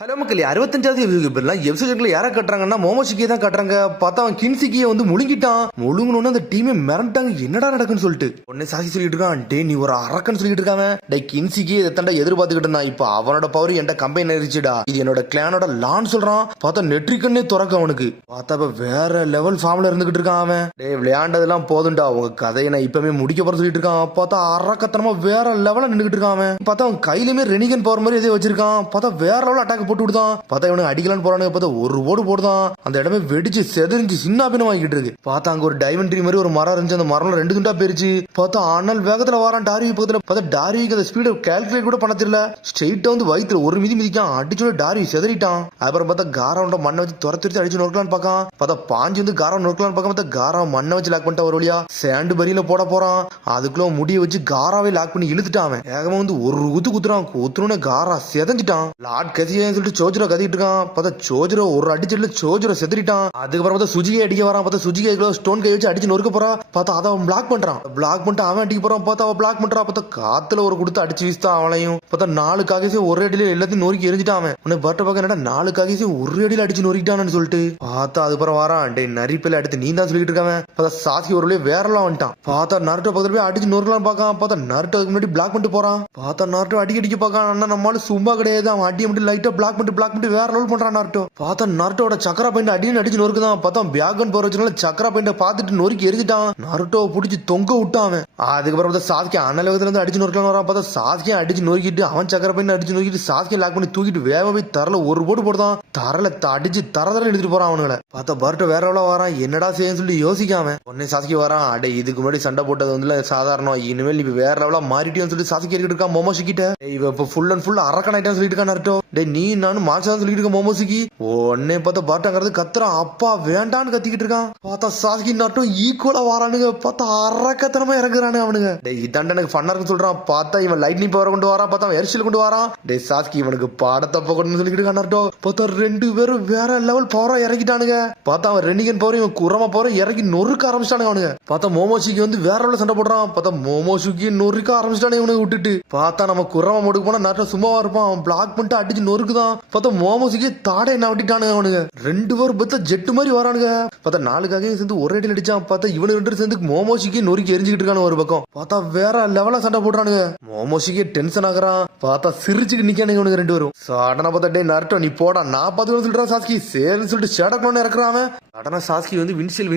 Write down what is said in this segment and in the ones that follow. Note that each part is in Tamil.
ஹலோ மக்களே 65வது பேர்லாம் எபிசோட்ல யாரை கட்டுறாங்கன்னா மோமோஷிக்கே தான் கட்டுறாங்க. பார்த்தா அவன் கின்சிக்கியை வந்து முழுங்கிட்டான். முழுங்கணும்னு அந்த டீமே மிரண்டாங்க, என்னடா நடக்குன்னு சொல்லிட்டு உடனே சாசி சொல்லிட்டு இருக்கான், டே நீ ஒரு அரக்கன்னு சொல்லிட்டு இருக்காங்க. டே கின்சிக்கியே எத்தண்டா எதிர்பார்த்துக்கிட்டு இருந்தான். இப்போ அவனோட பவர் என்கிட்ட கம்பெனி இருந்துச்சுடா, இது என்னோட கிளானோட லான்னு சொல்றான். பார்த்தா நெட்ரிக்கன்னே துறக்க அவனுக்கு. பார்த்தா வேற லெவல் ஃபார்ம்ல இருந்துகிட்டு இருக்கான் அவன். டே விளையாண்டதெல்லாம் போதும்டா, உங்க கதையை நான் இப்பவுமே முடிக்க போற சொல்லிட்டு இருக்கான். பார்த்தா அரக்கத்தனமா வேற லெவல நின்றுகிட்டு இருக்கான் அவன். பார்த்தா அவன் கையிலுமே ரெனிகன் பவர் மாதிரி எதோ வச்சிருக்கான். பார்த்தா வேற லெவல் அட்டாக் போட்டு விடுதான். பார்த்தா இவனுக்கு அடிக்கலான்னு போறானுங்க. பார்த்தா ஒரு ஓடு போடுதான். அந்த இடமே வெடிச்சு செதறிஞ்சு சின்ன பின்னம் வாங்கிட்டு இருக்கு. பார்த்தா அங்க ஒரு டைமண்ட் ட்ரீ மாதிரி ஒரு மரம் இருந்துச்சு. அந்த மரம் 2 துண்டா போயிருச்சு. பார்த்தா அண்ணல் வேகத்துல வரான் டார்வி பக்கத்துல. பார்த்தா டார்விக்கு அந்த ஸ்பீட கால்குலேட் கூட பண்ண தெரியல. ஸ்ட்ரெயிட்டா வந்து வயிற்றுல ஒரு மிதிக்கான். அடிச்சு டார்வி செதறிட்டான். அப்புறம் பார்த்தா காரோட மண்ணை வச்சு துரத்து அடிச்சு நொறுக்கலான்னு பார்க்கான். பார்த்தா பாஞ்சு வந்து காரம் நொறுக்கலான்னு பார்க்க. பார்த்தா காரம் மண்ணை வச்சு லாக் பண்ணிட்டா ஒரு வழியா. சேண்டு பரியில போட போறான். அதுக்குள்ள முடிய வச்சு காராவே லாக் பண்ணி இழுத்துட்டான். வேகமா வந்து ஒரு குத்துறான். குத்துனே காரா செதஞ்சிட்டான். லாட் கசியான்னு சொல்லிட்டு சோஜரோ கத்திட்டு இருக்கான். பார்த்தா சோஜரோ ஒரு அடிச்சதுல சோஜரோ செத்துட்டான். அதுக்கப்புறம் பார்த்தா சுஜிகை அடிக்க வரான். பார்த்தா சுஜிகை ஸ்டோன் கை வச்சு அடிச்சு நொறுக்க போறா. பார்த்தா அதை அவன் பிளாக் பண்றான். பிளாக் பண்ணிட்டு அவன் அடிக்க போறான். பார்த்தா அவன் பிளாக் பண்றான். பார்த்தா காத்துல ஒரு கொடுத்து அடிச்சு வீசுதான் அவளையும். பார்த்தா 4 காகேஸும் ஒரே அடியில எல்லாத்தையும் நொறுக்கி எரிஞ்சிட்டான். அவன் உன்னை பட்ட பக்கம் என்னடா 4 காகேஸும் ஒரு அடியில அடிச்சு நொறுக்கிட்டான்னு சொல்லிட்டு பார்த்தா அதுக்கப்புறம் வரான். டே நரிப்பையில அடுத்து நீ தான் சொல்லிட்டு இருக்காங்க. பார்த்தா சாஸ்கி ஒரு வழியே வேறலாம் வந்துட்டான். பார்த்தா நருட்டோ பக்கத்துல போய் அடிச்சு நொறுக்கலாம் பார்க்கான். பார்த்தா நருட்டோ அதுக்கு முன்னாடி பிளாக் பண்ணிட்டு போறான். பார்த்தா நருட்டோ அடிக்க பார்க்கான். அண்ணா நம்மளால சும்மா கிடையாது. அவன் அடியை மட்டும் லைட்டா பிளாக் பண்ணிட்டு வேற லெவல் பண்றான் நருட்டோ. பார்த்தா நருட்டோட சக்கரா பெயிண்ட் அடிச்சு நொறுக்குதான். பார்த்தா பேகன் போற வச்சுனால சக்கரா பெயிண்ட பார்த்துட்டு நொறுக்கி எரிஞ்சிட்டான். நருட்டோ பிடிச்சி தொங்க விட்டான் அவன். அதுக்கப்புறம் பார்த்தா சாஸ்கி அண்ணலகத்துல இருந்து அடிச்சு நொறுக்கலாம் வரான். பார்த்தா சாஸ்கியை அடிச்சு நொறுக்கிட்டு அவன் சக்கரா பெயிண்ட் அடிச்சு நொறுக்கிட்டு சாஸ்கியை லாக் பண்ணி தூக்கிட்டு வேக போய் தரல ஒரு போட்டு போடுதான். தரல அடிச்சு தர எடுத்துட்டு போறான் அவனுங்களை. பார்த்தா பர்ட்டோ வேற எவ்வளவு வரான், என்னடா செய்யன்னு சொல்லி யோசிக்காம உடனே சாஸ்கி வரான். அடே இதுக்கு முன்னாடி சண்டை போட்டது வந்து சாதாரணம், இனிமேல் நீ வேற லெவலா மாறிட்டேன்னு சொல்லி சாஸ்கி கேட்டுட்டு இருக்கான் மோமோஷி கிட்ட. இவ இப்ப ஃபுல் அண்ட் ஃபுல் அரக்கன் ஆயிட்டான்னு சொல்லிட்டு இருக்கான் நருட்டோ. டே நீ நானும் மாசா சொல்லிட்டு இருக்க மோமோசிக்கு. உடனே பார்த்தா பாட்டாங்கிறது கத்துறான். அப்பா வேண்டான்னு கத்திக்கிட்டு இருக்கான். பார்த்தா சாஸ்கி நாட்டும் ஈக்குவலா வரானுங்க. பார்த்தா அரக்கத்தனமா இறங்குறானு அவனுங்க. டே இதாண்ட எனக்கு ஃபன்னா இருக்குன்னு சொல்றான். பார்த்தா இவன் லைட்னிங் பவர் கொண்டு வரான். பார்த்தா எரிச்சல் கொண்டு வரான். டே சாஸ்கி இவனுக்கு பாடத்தை போகணும்னு சொல்லிட்டு இருக்கான் நருட்டோ. பார்த்தா 2 பேரும் வேற லெவல் பவரா இறக்கிட்டானுங்க. பார்த்தா அவன் ரெனிகன் பவர் இவன் குரமா பவர் இறக்கி நொறுக்க ஆரம்பிச்சிட்டானுங்க அவனுங்க. பார்த்தா மோமோஷிக்கு வந்து வேற லெவல் சண்டை போடுறான். பார்த்தா மோமோஷிக்கு நொறுக்க ஆரம்பிச்சிட்டானு இவனுக்கு விட்டுட்டு. பார்த்தா நம்ம குரமா முடுக்கு போனா நருட்டோ சும்மாவா இருப்பான். அவன் பிளாக் பண்ணிட்டு அடிச்சு நொறுக்குதான். பார்த்தா மோமோஷிக்கு தாடை என்ன விட்டுட்டானுங்க அவனுங்க. 2 பேரும் பார்த்தா ஜெட்டு மாதிரி வரானுங்க. பார்த்தா 4 காகையும் சேர்ந்து ஒரே அடியில் அடிச்சான். பார்த்தா இவனு 2 சேர்ந்து மோமோஷிக்கு நொறுக்கி எரிஞ்சுக்கிட்டு இருக்கானு ஒரு பக்கம். பார்த்தா வேற லெவலா சண்டை போடுறானுங்க. மோமோஷிக்கு டென்ஷன் ஆகுறான். பார்த்தா சிரிச்சுக்கு நிக்கானுங்க இவனுக்கு 2 பேரும். சடனா பார்த்தா டே நருட்டோ நீ போடா நான் பார்த்து சொல்றான் சாஸ்கி. சரின்னு சொல்லிட்டு ஷேடக்னு இறக்குறான். சடனா சாஸ்கி வந்து வின்சில்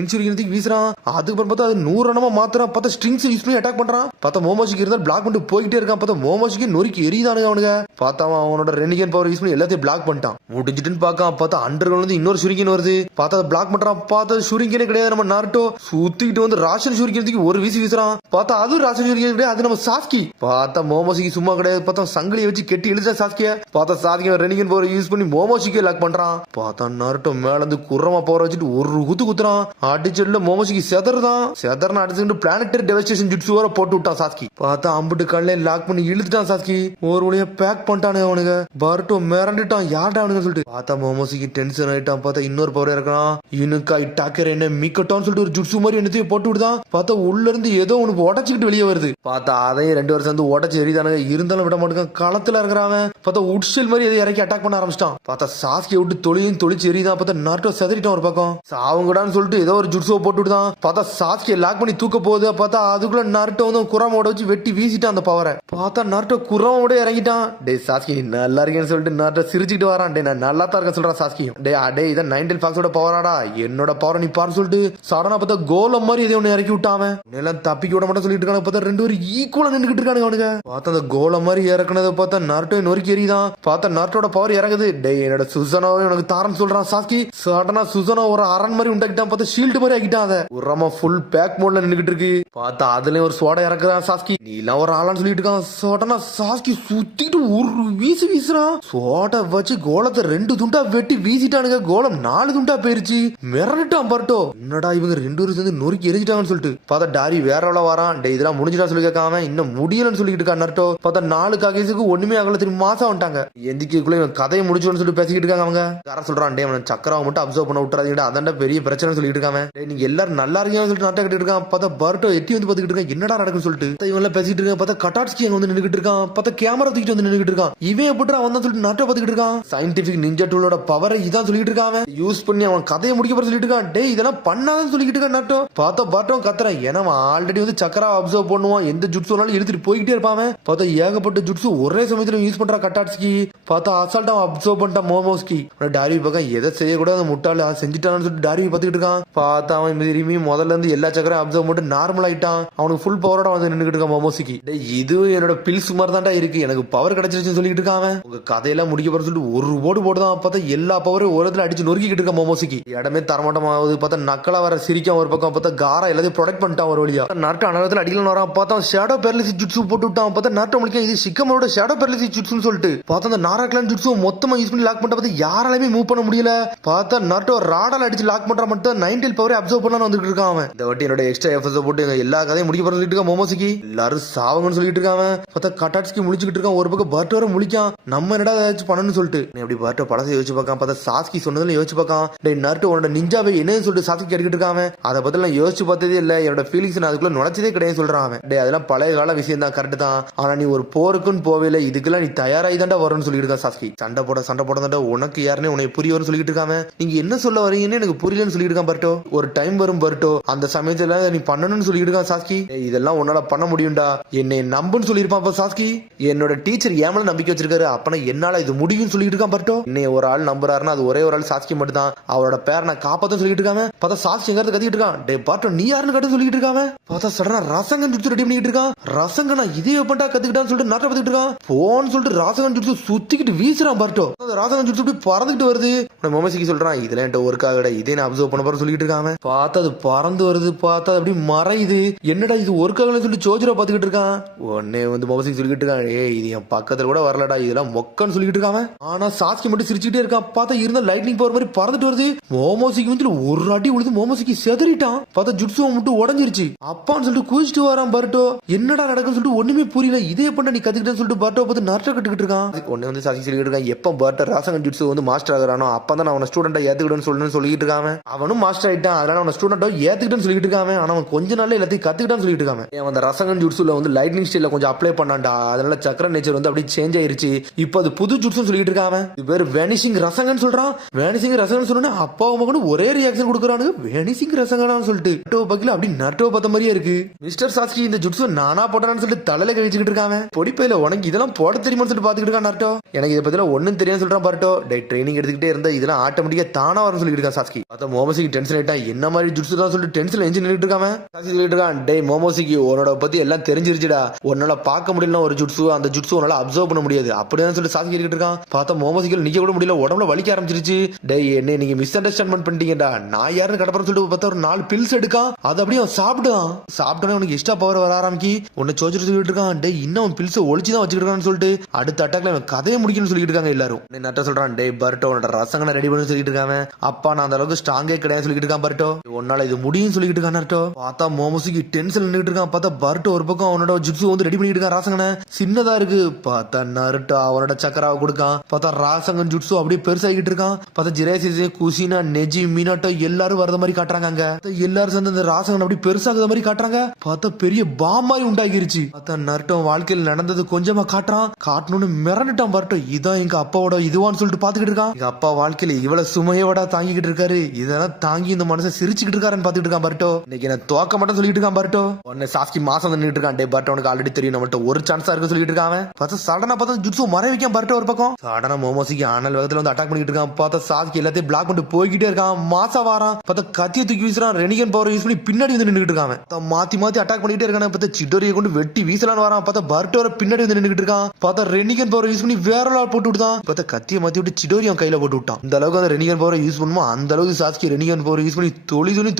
வீசுறான். அதுக்கப்புறம் பார்த்தா அது 100 ரனமா மாத்துறான். பார்த்தா ஸ்ட்ரிங்ஸ் யூஸ் பண்ணி அட்டாக் பண்றான். பார்த்தா மோமோஷிக்கு இருந்தால் பிளாக் பண்ணிட்டு போயிட்டே இருக்கான். பார்த்தா மோமோஷிக்கு நொறுக்கி எரியுதானுங்க அவனுங்க. பார்த்தா அவனோட ரெனிகன் பவர் யூஸ் பண்ணி எல்லாத்தையும் பிளாக் பண்ணிட்டான். முடிஞ்சிட்டுன்னு பார்க்கான். பார்த்தா அண்டர் வந்து இன்னொரு ஷூரிங்கன் வருது. பார்த்தா பிளாக் பண்றான். பார்த்தா ஷூரிங்கனே கிடையாது நம்ம நருட்டோ. சுத்திக்கிட்டு வந்து ராஷன் ஷூரிங்கனுக்கு ஒரு வீசுறான். பார்த்தா அது ராஷன் ஷூரிங்கன் கிடையாது, அது நம்ம சாஸ்கி. பார்த்தா மோமோஷிக்கு சும்மா கிடையாது. பார்த்தா சங்கிலியை வச்சு கெட்டி இழுத்தா சாஸ்கிய. பார்த்தா சாஸ்கி ரெனிகன் பவர் யூஸ் பண்ணி மோமோஷிக்கே லாக் பண்றான். பார்த்தா நருட்டோ மேல இருந்து குரமா பவர் வச்சுட்டு ஒரு குத்துறான். அடிச்சதுல மோமோஷிக்கு செதறன அடிச்சுட்டு பிளானட்டரி டெவஸ்டேஷன் ஜுட்சு வர போட்டு விட்டான் சாஸ்கி. பார்த்தா அம்புட்டு கல்லே லாக் பண்ணி இழுத்துட்டான் சாஸ்கி. ஒரு வழியா பேக் பண்ணிட்டானு அவனுங்க. பர்ட்டோ மிரண்டுட்டான் யார்டா அவனுங்க சொல்லிட்டு. பார்த்தா மோமோஷிக்கு டென்ஷன் ஆயிட்டான். பார்த்தா இன்னொரு பவர் இறக்குறான். இனுக்காய் டாக்கர் என்ன மீக்கட்டான்னு சொல்லிட்டு ஒரு ஜுட்சு மாதிரி என்னத்தையும் போட்டு விடுதான். பார்த்தா உள்ள இருந்து ஏதோ ஒண்ணு உடச்சிக்கிட்டு வெளியே வருது. பார்த்தா அதையும் 2 பேரும் சேர்ந்து உடச்சு எரிதானுங்க. இருந்தாலும் விட மாட்டேங்க களத்துல இருக்கிறாங்க. பார்த்தா உட்ஷெல் மாதிரி எதை இறக்கி அட்டாக் பண்ண ஆரம்பிச்சிட்டான். பார்த்தா சாஸ்கியை விட்டு தொழிச்சு எரிதான். பார்த்தா நருட்டோ செதறிட்டான் ஒரு பக்கம். சாவங்கடான்னு சொல்லிட்டு ஏதோ ஒரு ஜுட்ஸோ போட்டு விடுதான். பார்த்தா சாஸ்கியை லாக் பண்ணி தூக்க போகுது. பார்த்தா அதுக்குள்ள நருட்டோ வந்து குரமோட வச்சு வெட்டி வீசிட்டான் அந்த பவரை. பார்த்தா நருட்டோ குரமோட இறங்கிட்டான். டே சாஸ்கி நீ நல்லா இருக்கேன்னு சொல்லிட்டு நருட்டோ சிரிச்சுட்டு வரான். டே நான் நல்லா தான் இருக்கேன் சொல்றான் சாஸ்கி. டே இதான் 9 ஃபாக்ஸோட பவராடா, என்னோட பவரை நீ பாரு சொல்லிட்டு சடனா பார்த்தா கோலம் மாதிரி எதை ஒண்ணு இறக்கி விட்டான். எல்லாம் தப்பிக்க விட மாட்டேன் சொல்லிட்டு இருக்காங்க. பார்த்தா 2 பேரும் ஈக்குவலா நின்றுட்டு இருக்கானுங்க அவனுங்க. பார்த்தா அந்த கோலம் மாதிரி இறக்குனதை பார்த்தா நருட்டோ நொறுக்கி எறிதான். பார்த்தா நருட்டோட பவர் இறங்குது. டே என்னோட சுசனாவே உனக்கு தாரன்னு சொல்றான் சாஸ்கி. சடனா சுசனா ஒரு அரண் மாதிரி உண்டாக்கிட்டான். பார்த்தா ஷீல்டு மாதிரி ஆக்கிட்டான். அதை உரமா ஃபுல் பேக் மோட்ல நின்றுட்டு இருக்கு. பார்த்தா அதுலயும் ஒரு சோடா இறக்குறான் சாஸ்கி. நீ எல்லாம் ஒரு ஆளான்னு சொல்லிட்டு இருக்கான். சடனா சாஸ்கி சுத்திட்டு ஒரு வீசுறான். சோடா வச்சு கோலத்தை 2 துண்டா வெட்டி வீசிட்டானுங்க. கோலம் 4 துண்டா போயிருச்சு. மிரட்டான் பர்ட்டோ. என்னடா இவங்க 2 பேரும் சேர்ந்து நொறுக்கி எரிஞ்சிட்டாங்கன்னு சொல்லிட்டு. பார்த்தா டாரி வேற எவ்வளவு வரான். டே இதெல்லாம் முடிஞ்சிட்டா சொல்லி கேட்காம இன்னும் முடியலன்னு சொல்லிட்டு இருக்கான் நருட்டோ. பார்த்தா 4 காகே வயசுக்கு ஒண்ணுமே ஆகல திரும்பி மாசம் வந்துட்டாங்க. எந்திக்குள்ள இவன் கதையை முடிச்சோன்னு சொல்லிட்டு பேசிக்கிட்டு இருக்காங்க. அவங்க யார சொல்றான், டே அவன் சக்கராவை மட்டும் அப்சர்வ் பண்ண விட்டுறாதீங்கடா, அதான்டா பெரிய பிரச்சனை சொல்லிட்டு இருக்காங்க. நீங்க எல்லாரும் நல்லா இருக்கீங்கன்னு சொல்லிட்டு நாட்டை கட்டிட்டு இருக்கான். பார்த்தா பர்ட்டோ எட்டி வந்து பாத்துக்கிட்டு இருக்கான், என்னடா நடக்குன்னு சொல்லிட்டு இவன் எல்லாம் பேசிட்டு இருக்கான். பார்த்தா கட்டாட்ஸ்கி அங்க வந்து நின்னுகிட்டு இருக்கான். பார்த்தா கேமரா தூக்கிட்டு வந்து நின்னுகிட்டு இருக்கான். இவன் எப்படி அவன் தான் சொல்லிட்டு நாட்டை பாத்துக்கிட்டு இருக்கான். சயின்டிபிக் நிஞ்சா டூலோட பவரை இதான் சொல்லிட்டு இருக்கான். யூஸ் பண்ணி அவன் கதையை முடிக்க போற சொல்லிட்டு இருக்கான். டே இதெல்லாம் பண்ணாதான் சொல்லிட்டு இருக்கான் நாட்டோ. பார்த்தா பர்ட்டோ கத்துறான், ஏன்னா அவன் ஆல்ரெடி வந்து சக்கரா அப்சர்வ் பண்ணுவான், எந்த ஜுட்ஸுனாலும் இழுத்துட்டு போய்கிட்டே இருப்பான். பார்த்தா ஏகப்பட்ட ஜுட்ஸு ஒரே சமயத்துல யூஸ் பண்றா கட்டாட்ஸ்கி. பார்த்தா அசால்ட்டா அப்சர்வ் பண்ணிட்டான் மோமோஸ்கி. டாரி பக்கம் எதை செய்யக்கூடாது முட்டாள செஞ்சுட்டான்னு சொல்லிட்டு டாரி பாத்துக்கிட்டு இருக்கான். பார்த்தா அவன் திரும்பி முதல்ல இருந்து எல்லா சக்கரையும் அப்சர்வ் பண்ணிட்டு நார்மல் ஆயிட்டான். அவனுக்கு ஃபுல் பவரோட வந்து நின்றுட்டு இருக்கான் மோமோஸ்கி. இது என்னோட பில்ஸ் மாதிரி தான்டா இருக்கு, எனக்கு பவர் கிடைச்சிருச்சுன்னு சொல்லிட்டு இருக்கான். உங்க கதையெல்லாம் முடிக்க போற சொல்லிட்டு ஒரு போடு போட்டுதான். பார்த்தா எல்லா பவரும் ஒரு இடத்துல அடிச்சு நொறுக்கிட்டு இருக்கான் மோமோஸ்கி. இடமே தரமாட்டமாவது. பார்த்தா நக்கலா வர சிரிக்கும் ஒரு பக்கம். பார்த்தா காரா எல்லாத்தையும் ப்ரொடெக்ட் பண்ணிட்டான் ஒரு வழியா. நாட்டு அனகத்துல அடிக்கலாம் வரான். பார்த்தா ஷேடோ பேரலிசி ஜுட்ஸு போட்டு விட்டான். பார்த்தா நாட்டு முடிக்க இது சிக்கமோட ஷேடோ பேரலிசி ஜுட்ஸுன்னு சொல்லிட்டு பார்த்தா அந்த நாராக்லான் ஜுட்ஸு மொத்தமா யூஸ் பண்ணி லாக் பண்ணிட்டு பார்த்தா யாராலுமே மூவ் பண்ண முடியல. பார்த்தா நாட்டோ ராடால அடிச்சு லாக் பண்ற மட்டும் 90 பவரை அப்சர்வ் பண்ணலாம்னு வந்துட்டு இருக்கான். அவன் இந்த வாட்டி என்னோட எக்ஸ்ட்ரா எஃபர்ட்ஸ் போட்டு எல்லா கதையும் முடிக்க போற சொல்லிட்டு இருக்கான் மோமோஸ்கி. எல்லாரும் சாவங்கன்னு சொல்லிட்டு இருக்காங்க. பார்த்தா கட்டாட்ஸ்கி முழிச்சுக்கிட்டு இருக்கான். ஒரு பக்கம் பர்ட் வர முழிக்கான், நம்ம என்னடா ஏதாச்சும் பண்ணணும்னு சொல்லிட்டு அப்படி பர்ட்டோ படத்தை யோசிச்சு பார்க்கான். பார்த்தா சாஸ்கி சொன்னதுல யோசிச்சு பார்க்கான். டே நருட்டோ உன்னோட நிஞ்சாவை என்னன்னு சொல்லிட்டு சாஸ்கி கேட்டுக்கிட்டு இருக்கான். அதை பத்தி நான் யோசிச்சு பார்த்ததே இல்ல, என்னோட ஃபீலிங்ஸ் நான் அதுக்குள்ள நுழைச்சதே கிடையாது சொல்றான் அவன். டே அதெல்லாம் பழைய கால விஷயம் தான், கரெக்ட் தான், ஆனா நீ ஒரு போருக்குன்னு போவேல, இதுக்கெல்லாம் நீ தயாராகி தாண்டா வரும்னு சொல்லிட்டு இருக்கான் சாஸ்கி. சண்டை போட தாண்டா உனக்கு யாருன்னு உனக்கு புரிய வரும்னு சொல்லிட்டு இருக்காங்க. நீங்க என்ன சொல்ல வரீங்கன்னு எனக்கு புரியலன்னு சொல்லிட்டு இருக்கான் பர்ட்டோ. ஒரு டைம் வரும் பர்ட்டோ, அந்த சமயத்துல நீ பண்ணணும்னு சொல்லிட்டு இருக்கான் சாஸ்கி. இதெல்லாம் உன்னால பண்ண முடியும்டா, என்னை நம்புன்னு சொல்லியிருப்பான் சாஸ்கி. என்னோட டீச்சர் ஏமல நம்பிக்கை வச்சிருக்காரு, அப்பனா என்னால இது முடியும்னு சொல்லிட்டு இருக்கான் பர்ட்டோ. என்னை ஒரு ஆள் நம்புறாருன்னா அது ஒரே ஒரு ஆள் சாஸ்கி மட்டும் தான், அவரோட பேரை நான் காப்பாத்த சொல்லிட்டு இருக்காங்க. பார்த்தா சாஸ்கி எங்கிறது கத்திட்டு இருக்கான். டே பர்ட்டோ நீ யாருன்னு கட்ட சொல்லிட்டு இருக்காங்க. பார்த்தா சடனா ரசங்கன் ஜுட்ஸு ரெடி பண்ணிட்டு இருக்கான். ரசங்கனா இதே எப்பண்டா கத்துக்கிட்டான்னு சொல்லிட்டு நாட்டை பார்த்துட்டு இருக்கான். போன்னு சொல்லிட்டு ராசகன் ஜுட்ஸு சுத்திக்கிட்டு வீசுறான் பர்ட்டோ. அந்த ராசகன் ஜுட்ஸு இப்படி பறந்துகிட்டு வருது. மோமோஸ்கி சொல்றான், இதெல்லாம் என்கிட்ட ஒர்க் ஆகட, இதே நான் அப்சர்வ் பண்ண போற சொல்லிட்டு இருக்காங்க. பார்த்தா அது பறந்து வருது, பார்த்தா அப்படி மறையுது. என்னடா இது ஒர்க் ஆகலன்னு சொல்லி சோஜரா பாத்துக்கிட்டு இருக்கான். உடனே வந்து மோமோஸ்கி சொல்லிட்டு இருக்கான், ஏய் இது என் பக்கத்துல கூட வரலடா, இதெல்லாம் மொக்கன்னு சொல்லிட்டு இருக்காங்க. ஆனா சாஸ்கி மட்டும் சிரிச்சுட்டே இருக்கான். பார்த்தா இருந்த லைட்னிங் பவர் மாதிரி பறந்துட்டு வருது. மோமோஸ்கி வந்து ஒரு அடி உழுது மோமோஸ்கி செதறிட்டான். பார்த்தா ஜுட்ஸுவை மட்டும் உடஞ்சிருச்சு. அப்பான்னு சொல்லிட்டு குதிச்சுட்டு வரான் பர்ட்டோ. என்னடா நடக்குன்னு சொல்லிட்டு ஒண்ணுமே புரியல. இதே பண்ண நீ கத்துக்கிட்டேன்னு சொல்லிட்டு பர்ட்டோ பார்த்து நர்ட்ட கட்டுக்கிட்டு இருக்கான். ஒன்னு வந்து சாஸ்கி சொல்லிட்டு இருக்கான், எப்ப பர்ட்டோ ராசகன் ஜுட்ஸு வந்து மாஸ்டர் ஆகுறானோ அப்பதான் அவன ஸ்டூடெண்டா ஏத்துக்கிட்டேன்னு சொல்லிட்டு இருக்கான். அவனும் மாஸ்டர் ஆயிட்டான், அதனால அவன ஸ்டூடெண்டா ஏத்துக்கிட்டேன்னு சொல்லிட்டு இருக்கான். ஆனா அவன் கொஞ்ச நாள்ல எல்லாத்தையும் கத்துக்கிட்டான்னு சொல்லிட்டு இருக்கான். அந்த ரசகன் ஜுட்ஸுல வந்து லைட்னிங் ஸ்டைல கொஞ்சம் அப்ளை பண்ணான்டா, அதனால சக்கர நேச்சர் வந்து அப்படியே சேஞ்ச் ஆயிருச்சு. இப்போ அது புது ஜுட்ஸுன்னு சொல்லிட்டு இருக்கான். இது பேர் வேனிஷிங் ரசகன் சொல்றான். வேனிஷிங் ரசகன் சொன்னா அப்பா மகனும் ஒரே ரியாக்ஷன் கொடுக்குறானு, வேனிஷிங் ரசகனான்னு சொல்லிட்டு நட்டோ பக்கல அப்படி நட்டோ பார்த்த மாதிரியே இருக்கு. மிஸ்டர் சாஸ்கி இந்த ஜுட்ஸு நானா போட்டான்னு சொல்லிட்டு தலையில கழிச்சுக்கிட்டு இருக்காங்க. பொடிப்பையில உனக்கு இதெல்லாம் போட தெரியுமான்னு சொல்லிட்டு பாத்துக்கிட்டு இருக்கான் நட்டோ. எனக்கு இதை பத்தில ஒன்னும் தெரியும் சொல்றான் பர்ட்டோ. டே ட்ரைனிங் எடுத்துக்கிட்டே இருந்தா இதெல்லாம் ஆட்டோமேட்டிக்கா தானா வரும்னு சொல்லிட்டு இருக்கான் சாஸ்கி. பார்த்தா மோமோஸ்கி டென்ஷன் ஆயிட்டா, என்ன மாதிரி ஜுட்ஸு தான் சொல்லிட்டு டென்ஷன் எஞ்சி நின்னுட்டு இருக்காம. சாஸ்கி சொல்லிட்டு இருக்கான், டே மோமோஸ்கி உன்னோட பத்தி எல்லாம் தெரிஞ்சிருச்சுடா, உன்னால பார்க்க முடியல ஒரு ஜுட்ஸு, அந்த ஜுட்ஸு உன்னால அப்சர்வ் பண்ண முடியாது அப்படிதான் சொல்லிட்டு சாஸ்கி இருக்கிட்டு இருக்கான். பார்த்தா மோமோஸ்கி நிக்க கூட முடியல, உடம்புல வலிக்க ஆரம்பிச்சிருச்சு. டே என்ன நீங்க மிஸ் அண்டர்ஸ்டாண்ட் பண்ணிட்டீங்கடா, நான் யாருன்னு கடப்பறன்னு சொல்லிட்டு பார்த்தா ஒரு 4 பில்ஸ் எடுக்கான். அது அப்படியே அவன் சாப்பிட்டானே அவனுக்கு எக்ஸ்ட்ரா பவர் வர ஆரம்பிக்கி. உன்னை சோதிச்சு சொல்லிட்டு இருக்கான், டே இன்னும் பில்ஸ் ஒழிச்சுதான் வச்சுக்கிட்டு இருக்கான்னு சொல்லிட்டு அடுத்த அட்டாக்ல அவன் கதையை முடிக்கணும்னு சொல்லிட்டு இருக்காங்க எல்லாரும். நட்ட சொல்றான், டே பர்ட்டோ உன்னோட ரசங்கனை ரெடி பண்ணு சொல்லிட்டு இருக்காங்க. அப்பா நான் அந்த அளவுக்கு ஸ்ட்ராங்கே கிடையாது சொல்லிட்டு இருக்கான் பர்ட்டோ. உன்னால இது முடியும் சொல்லிட்டு இருக்கான் நட்டோ. பார்த்தா மோமோஸ்கி டென்ஷன் நின்னுட்டு இருக்கான். பார்த்தா பர்ட்டோ ஒரு பக்கம் அவனோட ஜுட்ஸு வந்து ரெடி பண்ணிட்டு இருக்கான். ராசங்கனை சின்னதா இருக்கு. பார்த்தா நருட்டோ அவனோட சக்கராவை கொடுக்கான். பார்த்தா ராசங்கன் ஜுட்ஸு அப்படியே பெருசாகிட்டு இருக்கான். பார்த்தா ஜிரேசி குசினா நெஜி மீனாட்டோ எல்லாரும் வரத மாதிரி காட்டுறாங்க. அங்க எல்லாரும் சேர்ந்து அந்த ராசங்கன் அப்படி பெருசாகுத மாதிரி காட்டுறாங்க. பார்த்தா பெரிய பாமாய் உண்டாகிருச்சு. பார்த்தா நருட்டோ வாழ்க்கையில் நடந்தது கொஞ்சமா காட்டுறான். காட்டணும்னு மிரண்டுட்டான் பர்ட்டோ. இதான் எங்க அப்பாவோட இதுவான்னு சொல்லிட்டு பாத்துக்கிட்டு இருக்கான். எங்க அப்பா வாழ்க்கையில இவ்வளவு சுமையோட தாங்கிக்கிட்டு இருக்காரு, இதெல்லாம் தாங்கி இந்த மனுஷன் சிரிச்சுக்கிட்டு இருக்காருன்னு பாத்துக்கிட்டு இருக்கான் பர்ட்டோ. இன்னைக்கு என்ன தோக்க மாட்டேன் சொல்லிட்டு இருக்கான் பர்ட்டோ. உடனே சாஸ்கி மாசம் நின்னுட்டு இருக்கான். டே பர்ட்டோ உனக்கு ஆல்ரெடி தெரியும் நம்மள்ட்ட ஒரு சான்ஸா இருக்கு சொல்லிட்டு இருக்கான். பார்த்தா சடனா பார்த்தா ஜுட்ஸு மறை வைக்கான் பர்ட்டோ ஒரு பக்கம். சடனா மோமோஸ்கி ஆனல் வேகத்துல வந்து அட்டாக் பண்ணிட்டு இருக்கான். பார்த்தா சாஸ்கி எல்லாத்தையும் பிளாக் பண்ணிட்டு போய்கிட்டே இருக்கான். மாசா வாரான். பார்த்தா கத்தியை தூக்கி வீசுறான். ரெனிகன் பவர் யூஸ் பண்ணி பின்னாடி வந்து நின்னுட்டு இருக்கான். மாத்தி அட்டாக் பண்ணிட்டே இருக்கான். பார்த்தா சிட்டோரியை கொண்டு வெட்டி வீசலான்னு வரான். பார்த்தா பர்ட்டோர பின்னாடி வந்து நின்னுட்டு இருக்கான். பார்த்தா ரெனிகன் பவர் யூஸ் பண்ணி வேற ஆள் போட்டு விட்டான். பார்த்தா கத்தியை மாத்தி விட்டு சிடோரியும் கையில போட்டு விட்டான். இந்த அளவுக்கு அந்த ரெனிகன் பவரை யூஸ் பண்ணுமோ அந்த அளவுக்கு சாஸ்கி ரெனிகன் பவர் யூஸ் பண்ணி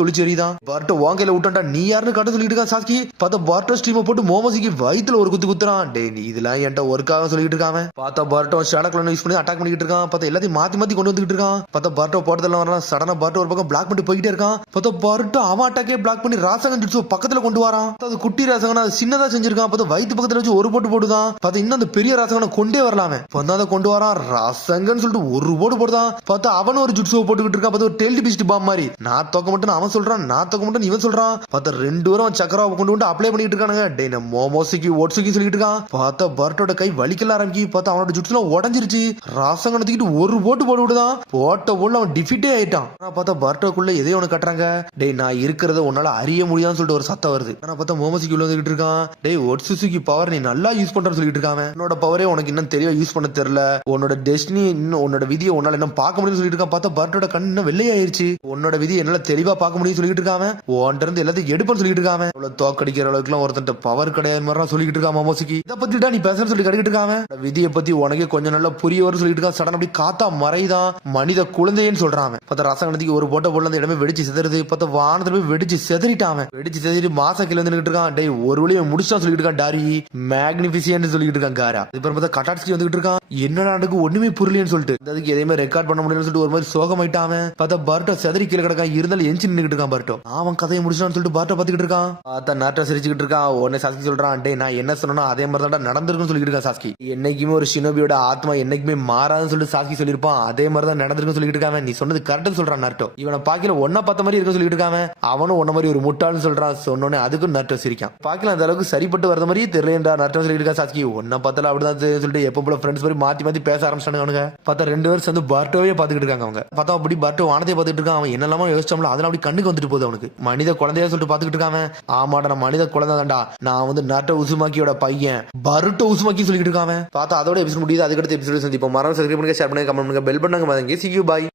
தொழிச்செறிதான். பர்ட்டோ வான் கையில விட்டான்டா, நீ யாருன்னு காட்ட சொல்லிட்டு இருக்கான் சாஸ்கி. பார்த்தா பர்ட்டோ ஸ்ட்ரீமை போட்டு மோமோஸ்கி வயித்துல ஒரு குத்துறான். டே நீ இதெல்லாம் என்கிட்ட ஒர்க் ஆக சொல்லிட்டு இருக்கான். பார்த்தா பர்ட்டோ ஷேடக்லன் யூஸ் பண்ணி அட்டாக் பண்ணிட்டு இருக்கான். பார்த்தா எல்லாத்தையும் மாத்தி கொண்டு வந்துட்டு இருக்கான். பார்த்தா பர்ட்டோ போட்டதெல்லாம் வரலாம். சடனா பர்ட்டோ ஒரு பக்கம் பிளாக் பண்ணி போய்கிட்டே இருக்கான். பார்த்தா பர்ட்டோ அவன் அட்டாக்கே பிளாக் பண்ணி ராசகன் ஜுட்ஸு பக்கத்துல கொண்டு வரான். அது குட்டி ராசகன் அது சின்னதா செஞ்சிருக்கான். பார்த்தா வயிற்று பக்கத்துல வச்சு ஒரு போட்டுதான். பார்த்தா இன்னும் அந்த பெரிய ராசகனை கொண்டே வரலாமே வந்து அதை கொண்டு வரான் ராசங்கன்னு சொல்லிட்டு ஒரு போடு போடுதான் பார்த்தா அவன் ஒரு ஜுட்ஸுவை போட்டுக்கிட்டு இருக்கா பார்த்தா ஒரு டெல்டி பிஸ்ட் பாம் மாதிரி நான் தோக்க மட்டும் அவன் சொல்றான் நான் தோக்க மட்டும் இவன் சொல்றான் பார்த்தா ரெண்டு பேரும் சக்கராவை கொண்டு வந்து அப்ளை பண்ணிட்டு இருக்கானுங்க டே நான் மோமோசிக்கு ஓட்ஸுக்கு சொல்லிட்டு இருக்கான் பார்த்தா பர்ட்டோட கை வலிக்கல ஆரம்பிக்கி பார்த்தா அவனோட ஜுட்ஸ்லாம் உடஞ்சிருச்சு ராசங்கனை தூக்கிட்டு ஒரு போட்டு போட்டு விடுதான் போட்ட போல அவன் டிஃபிட்டே ஆயிட்டான் பார்த்தா பர்ட்டோக்குள்ள எதையோ ஒன்று கட்டுறாங்க டே நான் இருக்கிறத உன்னால அறிய முடியாதுன்னு சொல்லிட்டு ஒரு சத்தம் வருது ஆனா பார்த்தா மோமோசிக்கு உள்ள வந்துகிட்டு இருக்கான் டே ஒட்ஸுசுக்கு பவர் நீ நல்லா யூஸ் பண்றன்னு சொல்லிட்டு இருக்காங்க உன்னோட பவரே உனக்கு இன்னும் தெளிவா யூஸ் பண்ண தெரியல உன்னோட டெஸ்டினி இன்னும் உன்னோட விதியை உன்னால என்ன பார்க்க முடியும்னு சொல்லிட்டு இருக்கான் பார்த்தா பர்ட்டோட கண் இன்னும் வெள்ளையாயிருச்சு உன்னோட விதி என்னால தெளிவா பார்க்க முடியும் சொல்லிட்டு இருக்காங்க உன்கிட்ட இருந்து எல்லாத்தையும் எடுப்பன்னு சொல்லிட்டு இருக்காங்க அவ்வளவு தோக்கடிக்கிற அளவுக்கு எல்லாம் ஒருத்தன் பவர் கிடையாது மாதிரி சொல்லிட்டு இருக்கான் மோமோசிக்கு இதை பத்திட்டா நீ பேசுறன்னு சொல்லி கடிக்கிட்டு இருக்காங்க விதியை பத்தி உனக்கே கொஞ்சம் நல்லா புரிய வரும் சொல்லிட்டு இருக்கான் சடன் அப்படி காத்தா மறைதான் மனித குழந்தைன்னு சொல்றாங்க பார்த்தா ரசகணத்துக்கு ஒரு போட்ட போல அந்த இடமே வெடிச்சு செதறது பார்த்தா வானத்துல போய் வெடிச்சு செதறிட்டான் வெடிச்சு செதறிட்டு மாசா கீழ வந்துட்டு இருக்கான் டே ஒரு வழியை முடிச்சா சொல்லிட்டு இருக்கான் டாரி மேக்னிபிசியன்ட் சொல்லிட்டு இருக்கான் காரா அப்புறம் பார்த்தா கட்டாட்சி வந்துட்டு இருக்கான் என்ன நடக்கு ஒண்ணுமே புரியலன்னு சொல்லிட்டு அதுக்கு எதையுமே ரெக்கார்ட் பண்ண முடியலன்னு சொல்லிட்டு ஒரு மாதிரி சோகமாயிட்டான் பார்த்தா பர்ட்டோ செதறி கீழே கிடக்கான் இருந்தாலும் எஞ்சி நின்னுட்டு இருக்கான் பர்ட்டோ அவன் கதையை முடிச்சான்னு சொல்லிட்டு பர்ட்டோ பாத்துக்கிட்டு இருக்கான் பார்த்தா நாட்டை சிரிச்சுக்கிட்டு இருக்கான் உடனே சாஸ்கி சொல்றான் டே நான் என்ன சொன்னா அதே மாதிரி தான் நடந்திருக்குன்னு சொல்லிட்டு இருக்கான் சாஸ்கி என்னைக்குமே ஒரு ஷினோபியோட ஆத்மா என்னைக்குமே மாறாதுன்னு சொல்லிட்டு சாஸ்கி சொல்லியிருப்பான் அதே மாதிரி தான் நடந்திருக்குன்னு சொல்லிட்டு இருக்கான் நீ சொன்னது கரெக்ட்னு சொல்றான் நாட்டோ இவனை பாக்கல ஒன்ன பார்த்த மாதிரி இருக்க சொல்லிட்டு இருக்கான் அவனும் ஒன்ன மாதிரி ஒரு முட்டாள்னு சொல்றான் சொன்னோன்னே அதுக்கும் நாட்டோ சிரிக்கான் பாக்கல அந்த அளவுக்கு சரிப்பட்டு வர மாதிரி தெரியலடா நாட்டோ சொல்லிட்டு இருக்கா சாஸ்கி ஒன்ன பார்த்தால அப்படிதான் சொல்லிட்டு எப்போ போல ஃப்ரெண்ட்ஸ் மாதிரி மாத்தி மாத்தி பேச ஆரம்பிச்சானுங்க பார்த்தா ரெண்டு பேரும் சேர்ந்து பார்ட்டோவே பாத்துக்கிட்டு இருக்காங்க அவங்க பார்த்தா அப்படி பார்ட்டோ வானத்தை பாத்துட்டு இருக்கான் அவன் என்னெல்லாமோ யோசிச்சோம்ல அதெல்லாம் அப்படி கண்ணுக்கு வந்துட்டு போகுது அவனுக்கு மனித குழந்தையா சொல்லிட்டு பாத்துக்கிட்டு இருக்காங்க ஆமாடா நான் மனித குழந்தை தான்டா நான் வந்து நாட்டோ உசுமாக்கியோட பையன் பருட்டோ உசுமாக்கி சொல்லிட்டு இருக்காங்க பார்த்தா அதோட எபிசோட் முடியுது அதுக்கடுத்து எபிசோட் சந்திப்போம் மரம் சப்ஸ்கிரைப் பண்ணுங்க ஷேர் பண்ணுங்க கமெண்ட் பண்ணுங்க பெல் பண்ணுங்க பாருங்க see you bye